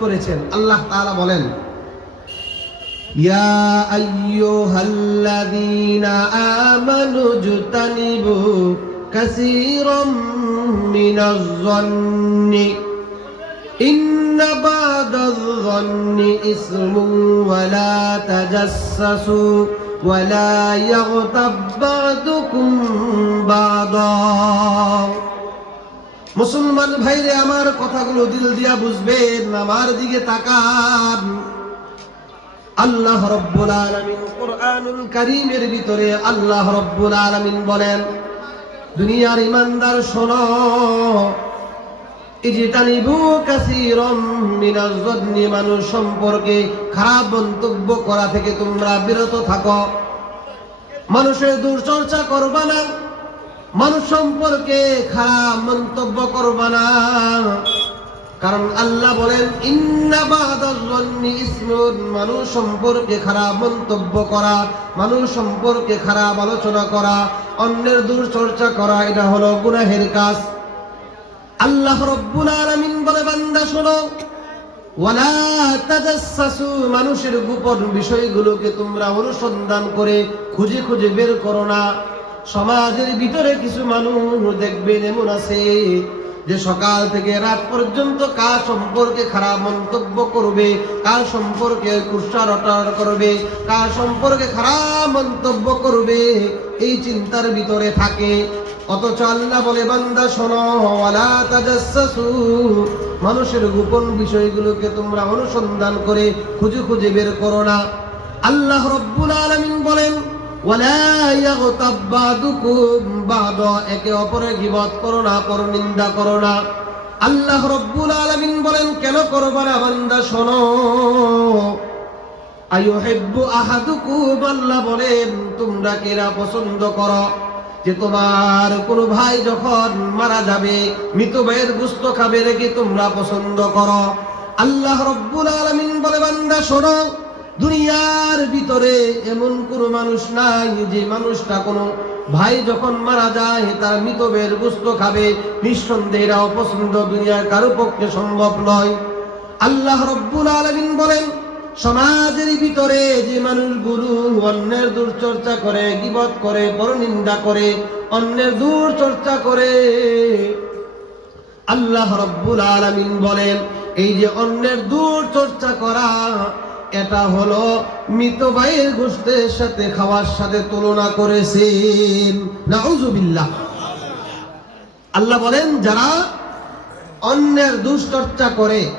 করেছেন। আল্লাহ তাআলা বলেন, ইয়া আইয়ুহাল্লাযীনা আমানু জতানিবু কাসীরাম মিনাজ-যন্নি ইন্না বা'দায-যন্নি ইসমুন ওয়া লা তাজাসসাসু ওয়া লা ইয়াগতাব বা'দুকুম বা'দা। মুসলমান ভাইরে আমার কথাগুলো দিল দিয়া বুঝবেন, আমার দিকে তাকান। আল্লাহ রাব্বুল আলামিন কুরআনুল কারীমের ভিতরে আল্লাহ রাব্বুল আলামিন বলেন, দুনিয়ার ঈমানদার শোনো, ইজতানিবু কাসীরাম মিনাজ-যন্নি, মানুষ সম্পর্কে খারাপ মন্তব্য করা থেকে তোমরা বিরত থাকো। মানুষের দুশ্চর্চা করবা না, মানুষ সম্পর্কে খারাপ মন্তব্য করবা না। কারণ আল্লাহ বলেন, ইন্না বা'দায-যন্নি ইসমুন, মানুষ সম্পর্কে খারাপ মন্তব্য করা, মানুষ সম্পর্কে খারাপ আলোচনা করা, অন্যের দুশ্চর্চা করা, এটা হলো গুনাহের কাজ। আল্লাহ রাব্বুল আলামিন বলে, বান্দা শোনো, ওয়ালা তাজাসসাসু, মানুষের গোপন বিষয়গুলোকে তোমরা অনুসন্ধান করে খুঁজে খুঁজে বের করো না। সমাজের ভিতরে কিছু মানুষ দেখবেন এমন আছে যে সকাল থেকে রাত পর্যন্ত কার সম্পর্কে খারাপ মন্তব্য করবে, কার সম্পর্কে কুৎসারটার করবে, কার সম্পর্কে খারাপ মন্তব্য করবে, এই চিন্তার ভিতরে থাকে। অথচ আল্লাহ বলে, বান্দা শোনো, ওয়ালা তাজাসসাসু, মানুষের গোপন বিষয়গুলোকে তোমরা অনুসন্ধান করে খুঁজে খুঁজে বের করো না। আল্লাহ রাব্বুল আলামিন বলেন, ওয়ালা ইয়াগতাব বা'দুকুম বা'দা, একে অপরের গীবত করো না, পরনিন্দা করো না। আল্লাহ রাব্বুল আলামিন বলেন, কেন করবা না বান্দা শোনো, আইয়ুহিব্বু আহাদুকুম, আল্লাহ বলেন, তোমরা কেরা পছন্দ করো যে তোমার কোনো ভাই যখন মারা যাবে মৃত ভাইয়ের গোশত খাবে, রেখে তোমরা পছন্দ করো। আল্লাহ রাব্বুল আলামিন বলে, বান্দা শোনো, দুনিয়ার ভিতরে এমন কোনো মানুষ নাই যে মানুষটা কোনো ভাই যখন মারা যায় তার মৃত ভাইয়ের গোশত খাবে। নিঃসন্দেহে এরা অপছন্দ, দুনিয়ার কারো পক্ষে সম্ভব নয়। আল্লাহ রাব্বুল আলামিন বলেন, সমাজের ভিতরে যে মানুষগুলো অন্যের দুশ্চর্চা করে, গীবত করে, পরনিন্দা করে, অন্যের দুশ্চর্চা করে, আল্লাহ রাব্বুল আলামিন বলেন, এই যে অন্যের দুশ্চর্চা করা, এটা হলো মৃত ভাইয়ের গোশতের সাথে খাওয়ার সাথে তুলনা করেছেন। নাউযুবিল্লাহ। আল্লাহ বলেন, যারা অন্যের দুশ্চর্চা করে,